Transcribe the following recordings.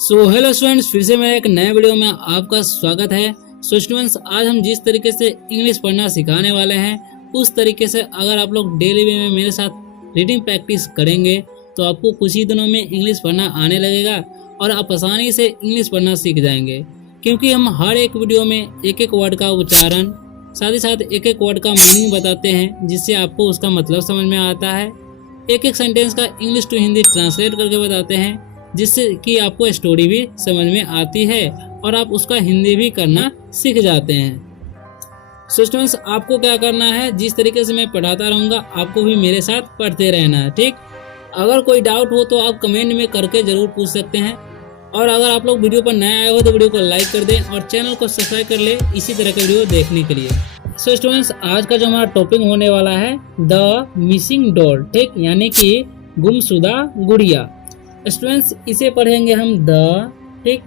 Hello students, फिर से मेरे एक नए वीडियो में आपका स्वागत है। स्टूडेंट्स, आज हम जिस तरीके से इंग्लिश पढ़ना सिखाने वाले हैं उस तरीके से अगर आप लोग डेली वे में मेरे साथ रीडिंग प्रैक्टिस करेंगे तो आपको कुछ ही दिनों में इंग्लिश पढ़ना आने लगेगा और आप आसानी से इंग्लिश पढ़ना सीख जाएंगे। क्योंकि हम हर एक वीडियो में एक एक वर्ड का उच्चारण साथ ही साथ एक एक वर्ड का मीनिंग बताते हैं, जिससे आपको उसका मतलब समझ में आता है। एक एक सेंटेंस का इंग्लिश टू हिंदी ट्रांसलेट करके बताते हैं, जिससे कि आपको स्टोरी भी समझ में आती है और आप उसका हिंदी भी करना सीख जाते हैं। स्टूडेंट्स, आपको क्या करना है, जिस तरीके से मैं पढ़ाता रहूँगा आपको भी मेरे साथ पढ़ते रहना है, ठीक। अगर कोई डाउट हो तो आप कमेंट में करके ज़रूर पूछ सकते हैं। और अगर आप लोग वीडियो पर नए आए हो तो वीडियो को लाइक कर दें और चैनल को सब्सक्राइब कर ले इसी तरह के वीडियो देखने के लिए। सो स्टूडेंट्स, आज का जो हमारा टॉपिक होने वाला है द मिसिंग डॉल, ठीक, यानी कि गुमशुदा गुड़िया। स्टूडेंट्स, इसे पढ़ेंगे हम द, ठीक,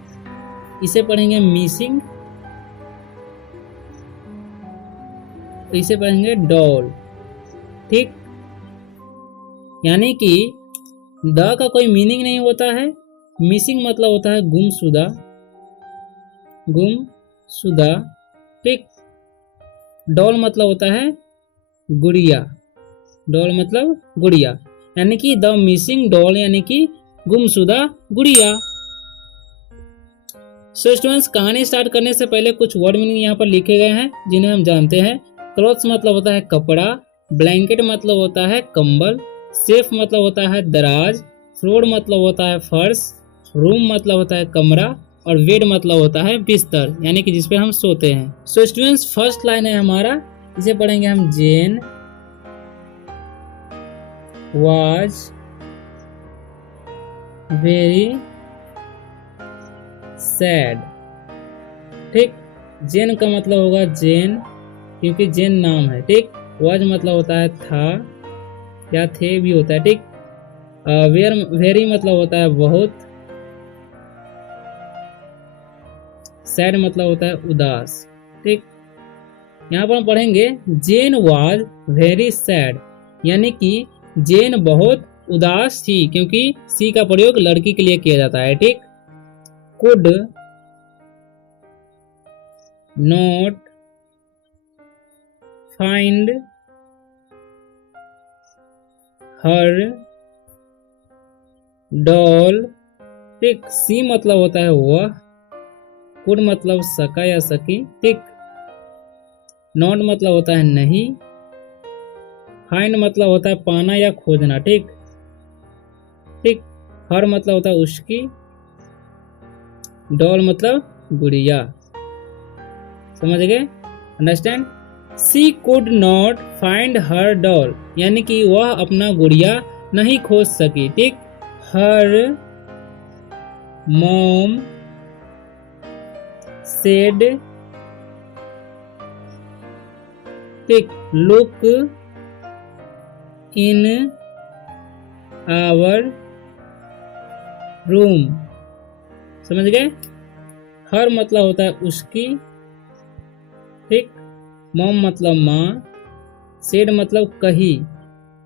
इसे पढ़ेंगे मिसिंग, इसे पढ़ेंगे डॉल, ठीक। यानी कि द का कोई मीनिंग नहीं होता है, मिसिंग मतलब होता है गुमशुदा, गुमशुदा, ठीक। डॉल मतलब होता है गुड़िया, डॉल मतलब गुड़िया, यानी कि द मिसिंग डॉल यानी कि गुमशुदा गुड़िया। सो स्टूडेंट्स, कहानी स्टार्ट करने से पहले कुछ वर्ड मीनिंग यहाँ पर लिखे गए हैं जिन्हें हम जानते हैं। क्लॉथ्स मतलब होता है कपड़ा, ब्लैंकेट मतलब होता है कंबल, सेफ मतलब होता है दराज, फ्लोर मतलब होता है फर्श, रूम मतलब होता है कमरा और बेड मतलब होता है बिस्तर, यानी कि जिस पे हम सोते हैं। सो स्टूडेंट्स, फर्स्ट लाइन है हमारा, इसे पढ़ेंगे हम जेन वाज वेरी सैड, ठीक। जेन का मतलब होगा जेन, क्योंकि जेन नाम है, ठीक। वाज मतलब होता है था या थे भी होता है, ठीक। वेरी मतलब होता है बहुत, सैड मतलब होता है उदास, ठीक। यहाँ पर हम पढ़ेंगे जेन वाज वेरी सैड, यानी कि जेन बहुत उदास थी, क्योंकि सी का प्रयोग लड़की के लिए किया जाता है, ठीक। Could not find her doll, ठीक। सी मतलब होता है वह, कुड मतलब सका या सकी, ठीक। नॉट मतलब होता है नहीं, फाइंड मतलब होता है पाना या खोजना, ठीक, ठीक। हर मतलब होता है उसकी, डॉल मतलब गुड़िया, समझ गए, understand. She could not find her doll, यानी कि वह अपना गुड़िया नहीं खोज सकी, ठीक। हर मॉम सेड, ठीक, लुक इन आवर रूम, समझ गए। हर मतलब होता है उसकी, ठीक। मॉम मतलब माँ, सेड मतलब कही,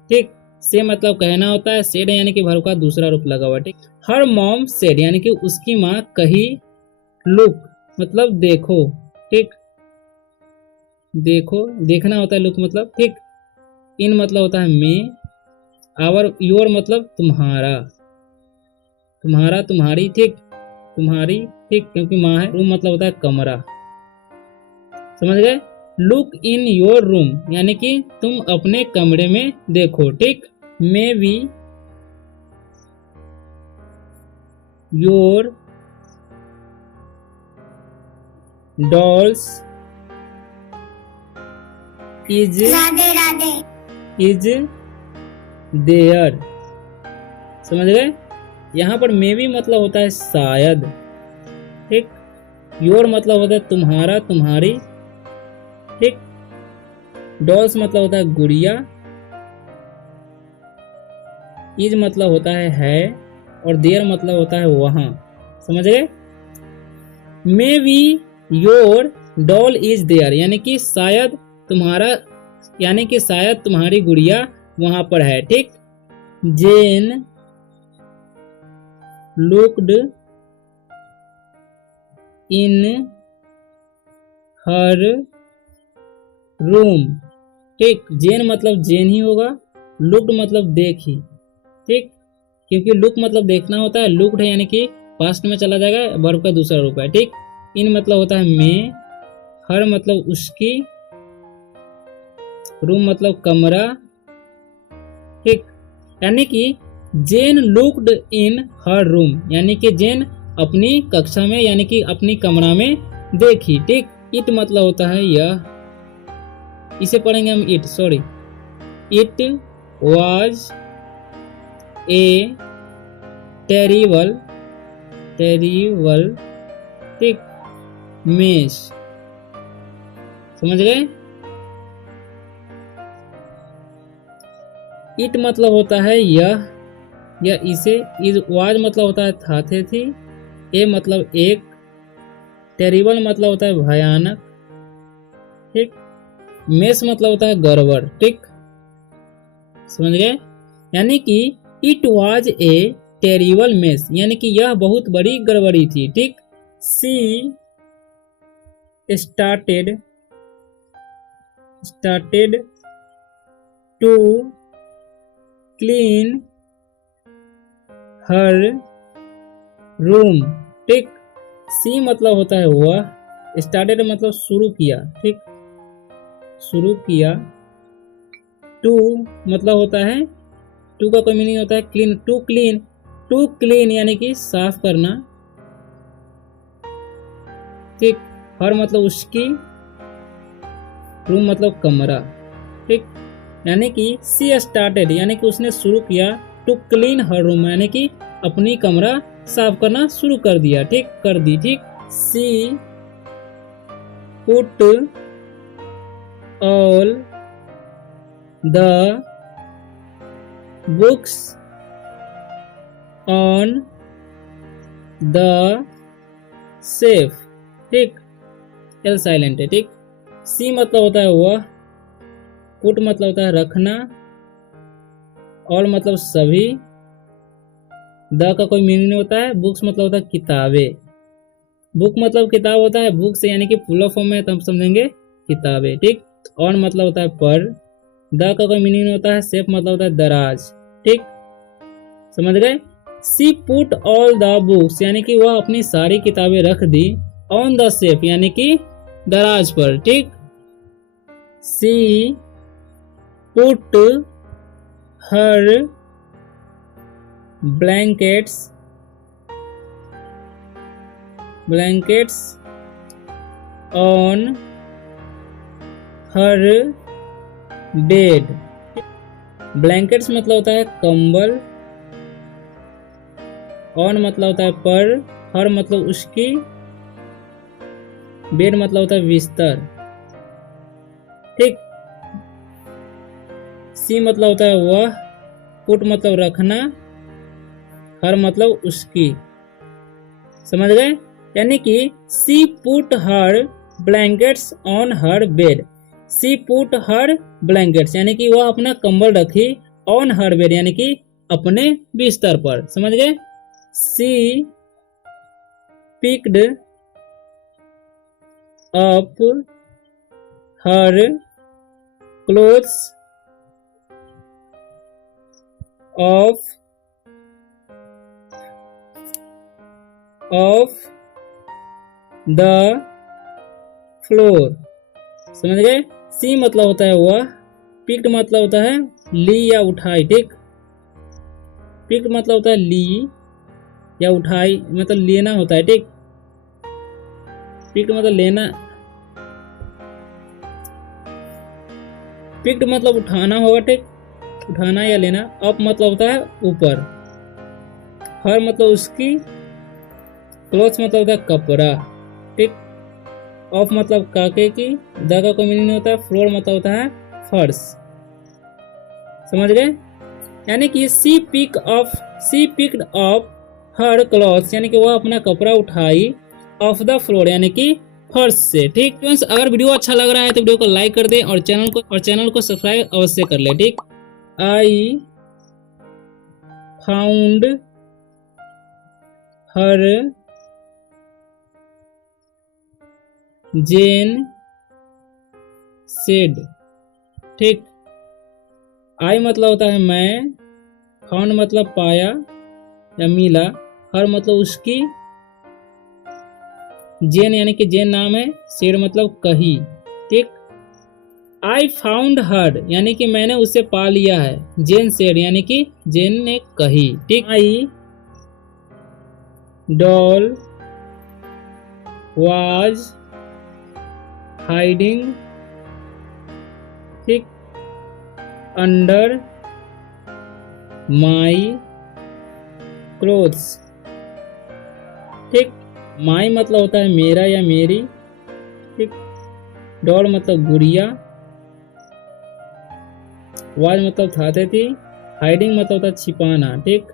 ठीक। से मतलब कहना होता है, सेड यानी कि भर का दूसरा रूप लगा हुआ, ठीक। हर मॉम सेड यानी कि उसकी माँ कही, लुक मतलब देखो, ठीक, देखो देखना होता है, लुक मतलब, ठीक। इन मतलब होता है मैं, आवर योर मतलब तुम्हारा, तुम्हारा तुम्हारी, ठीक, तुम्हारी, ठीक, क्योंकि माँ है। रूम मतलब होता है कमरा, समझ गए। लुक इन योर रूम यानी कि तुम अपने कमरे में देखो, ठीक। May be your dolls is there, समझ गए। यहाँ पर मे बी मतलब होता है शायद, ठीक। योर मतलब होता है तुम्हारा तुम्हारी, ठीक। डॉल्स मतलब होता है गुड़िया, इज मतलब होता है और देयर मतलब होता है वहां, समझ गए। May be your doll is there यानी कि शायद तुम्हारा, यानी कि शायद तुम्हारी गुड़िया वहां पर है, ठीक। जेन लुक्ड इन हर रूम। ठीक, जेन मतलब जेन ही होगा, लुक्ड मतलब देखी। ठीक, क्योंकि लुक मतलब देखना होता है, लुक्ड है यानी कि पास्ट में चला जाएगा, वर्ब का दूसरा रूप है। ठीक, इन मतलब होता है में, हर मतलब उसकी, रूम मतलब कमरा। ठीक, यानी कि जेन लुक्ड इन हर रूम, यानी कि जेन अपनी कक्षा में यानी कि अपनी कमरा में देखी। ठीक, इट मतलब होता है यह, इसे पढ़ेंगे हम it, sorry, it was a terrible, terrible, ठीक, मेस। समझ गए? इट मतलब होता है यह या इसे, इज वाज मतलब होता है था, थे, थी, ए मतलब एक, टेरिबल मतलब होता है भयानक। ठीक, मेस मतलब होता है गड़बड़। ठीक, समझ गए? यानी कि it was a terrible mess, यानी कि यह बहुत बड़ी गड़बड़ी थी। ठीक, she started to clean her room. ठीक, सी मतलब होता है वह, स्टार्टेड मतलब शुरू किया। ठीक, शुरू किया। टू मतलब होता है, टू का कोई मीनिंग होता है clean, to clean, to clean यानी कि साफ करना। ठीक, हर मतलब उसकी, रूम मतलब कमरा। ठीक, यानी कि सी स्टार्टेड यानी कि उसने शुरू किया, टू क्लीन हर रूम यानी कि अपनी कमरा साफ करना शुरू कर दिया। ठीक, कर दी। ठीक, she put all the books on the shelf. ठीक, एल साइलेंट है। ठीक, सी मतलब होता है वह, पुट मतलब होता है रखना, ऑल मतलब सभी, द का कोई मीनिंग नहीं होता है, बुक्स मतलब होता है किताबें, बुक मतलब किताब होता है, बुक से यानी कि फुल फॉर्म में तो हम समझेंगे किताबें। ठीक, ऑन मतलब होता है पर, द का कोई मीनिंग नहीं होता है, सेफ मतलब होता है दराज। ठीक, समझ गए? सी पुट ऑल द बुक्स यानी कि वह अपनी सारी किताबें रख दी, ऑन द सेफ यानी कि दराज पर। ठीक, she put her blankets on her bed. Blankets मतलब होता है कंबल, ऑन मतलब होता है पर, हर मतलब उसकी, बेड मतलब होता है बिस्तर। ठीक, सी मतलब होता है वह, पुट मतलब रखना, हर मतलब उसकी। समझ गए? यानी कि she put her blankets on her bed, she put her blankets यानी कि वह अपना कंबल रखी, ऑन हर बेड यानी कि अपने बिस्तर पर। समझ गए? She picked up her clothes off the floor. समझ गए? सी मतलब होता है वह, पिक्ड मतलब होता है ली या उठाई। ठीक, पिक्ड मतलब होता है ली या उठाई, मतलब लेना होता है। ठीक, पिक्ड मतलब लेना, पिक्ड मतलब उठाना होगा। ठीक, उठाना या लेना। अप मतलब होता है ऊपर, हर मतलब उसकी, क्लोथ मतलब होता है कपड़ा। ठीक, ऑफ मतलब काके की, द का कोई मीनिंग नहीं होता है, फ्लोर मतलब होता है फर्श। समझ गए? यानी कि सी पिक्ड अप हर क्लॉथ्स यानी कि वह अपना कपड़ा उठाई, ऑफ द फ्लोर यानी कि फर्श से। ठीक फ्रेंड्स, अगर वीडियो अच्छा लग रहा है तो वीडियो को लाइक कर दें और चैनल को सब्सक्राइब अवश्य कर ले। ठीक, I found her gen said. ठीक। आई मतलब होता है मैं, फाउंड मतलब पाया या मिला, हर मतलब उसकी, जेन यानी कि जेन नाम है, सेड मतलब कही। ठीक। आई फाउंड हर यानी कि मैंने उसे पा लिया है, जेन सेड यानी कि जेन ने कही। ठीक। आई डॉल वाज हाइडिंग, ठीक, अंडर माई क्लोथ्स। ठीक। माई मतलब होता है मेरा या मेरी। ठीक। डॉल मतलब गुड़िया, वाज मतलब थाते थी, हाइडिंग मतलब होता है छिपाना। ठीक।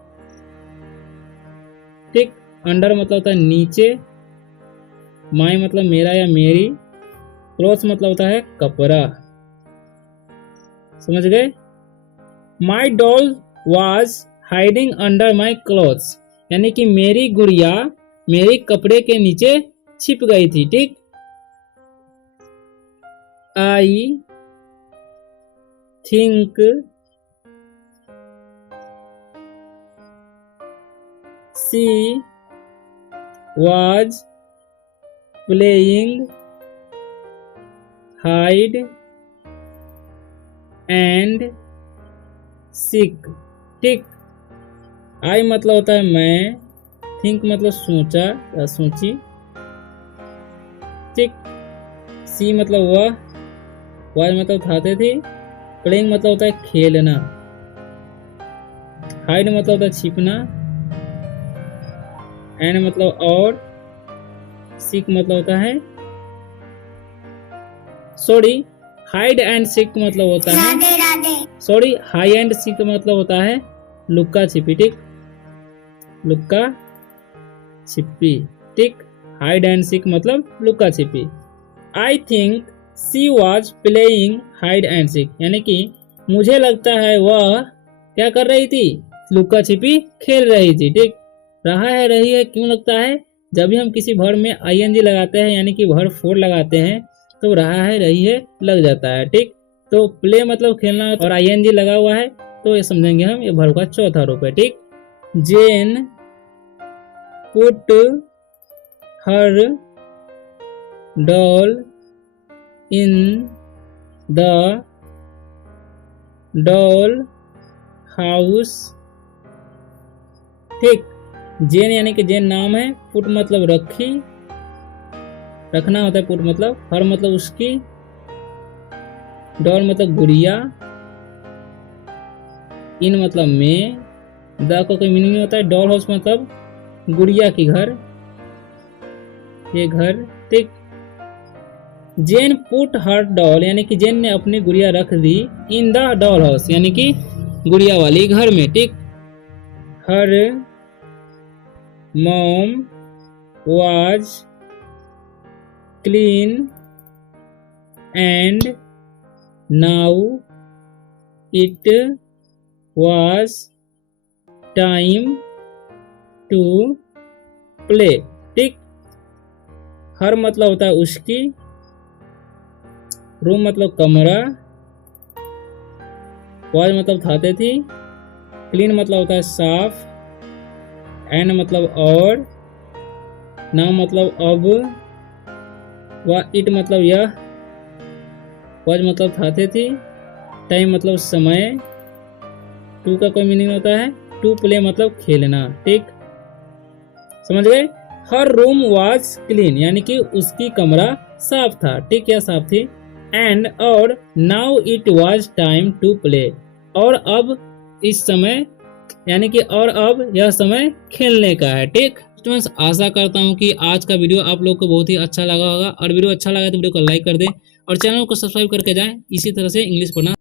ठीक। अंडर मतलब होता है नीचे, माई मतलब मेरा या मेरी, क्लोथ्स मतलब होता है कपड़ा। समझ गए? My doll was hiding under my clothes यानी कि मेरी गुड़िया मेरे कपड़े के नीचे छिप गई थी। ठीक। आई think she was playing hide and seek. ठीक। आई मतलब होता है मैं, थिंक मतलब सोचा या सोची। ठीक। सी मतलब वह, वाज मतलब थाते थी, प्लेइंग मतलब होता है खेलना, हाइड मतलब होता है छिपना, एंड मतलब और, सीक मतलब होता है, सॉरी हाइड एंड सीक मतलब होता है, सॉरी हाई एंड सीक मतलब होता है लुक्का छिपी। ठीक। लुक्का छिपी। ठीक। हाइड एंड सीक मतलब लुक्का छिपी। I think she was playing hide and seek यानी कि मुझे लगता है वह क्या कर रही थी, लुक्का छिपी खेल रही थी। ठीक। रहा है रही है क्यों लगता है, जब भी हम किसी वर्ब में आईएनजी लगाते हैं यानी कि वर्ब फोर लगाते हैं तो रहा है रही है लग जाता है। ठीक। तो प्ले मतलब खेलना और आईएनजी लगा हुआ है तो ये समझेंगे हम, ये वर्ब का चौथा रूप है। ठीक। Jane put her doll in the doll house. ठीक। जेन यानी कि जेन नाम है, पुट मतलब रखी, रखना होता है पुट मतलब, हर मतलब उसकी, डॉल मतलब गुड़िया, इन मतलब में, द का कोई मीनिंग होता है, डॉल हाउस मतलब गुड़िया की घर, ये घर। ठीक। जेन पुट हर डॉल यानी कि जेन ने अपनी गुड़िया रख दी इन द डॉल हाउस यानी कि गुड़िया वाली घर में। ठीक। Her mom was clean and now it was time to play. ठीक। हर मतलब होता है उसकी, रूम मतलब कमरा, वाज मतलब थाते थी, क्लीन मतलब होता है साफ, एंड मतलब और, नाउ मतलब अब, व इट मतलब यह, वाज मतलब थाते थी, टाइम मतलब समय, टू का कोई मीनिंग होता है, टू प्ले मतलब खेलना। ठीक। समझ गए? हर रूम वाज क्लीन यानी कि उसकी कमरा साफ था। ठीक। या साफ थी, एंड और, now it was time to play और अब इस समय यानी कि और अब यह समय खेलने का है। ठीक। स्टूडेंट्स आशा करता हूँ कि आज का वीडियो आप लोग को बहुत ही अच्छा लगा होगा और वीडियो अच्छा लगा तो वीडियो को लाइक कर दें और चैनल को सब्सक्राइब करके जाएं इसी तरह से इंग्लिश पढ़ना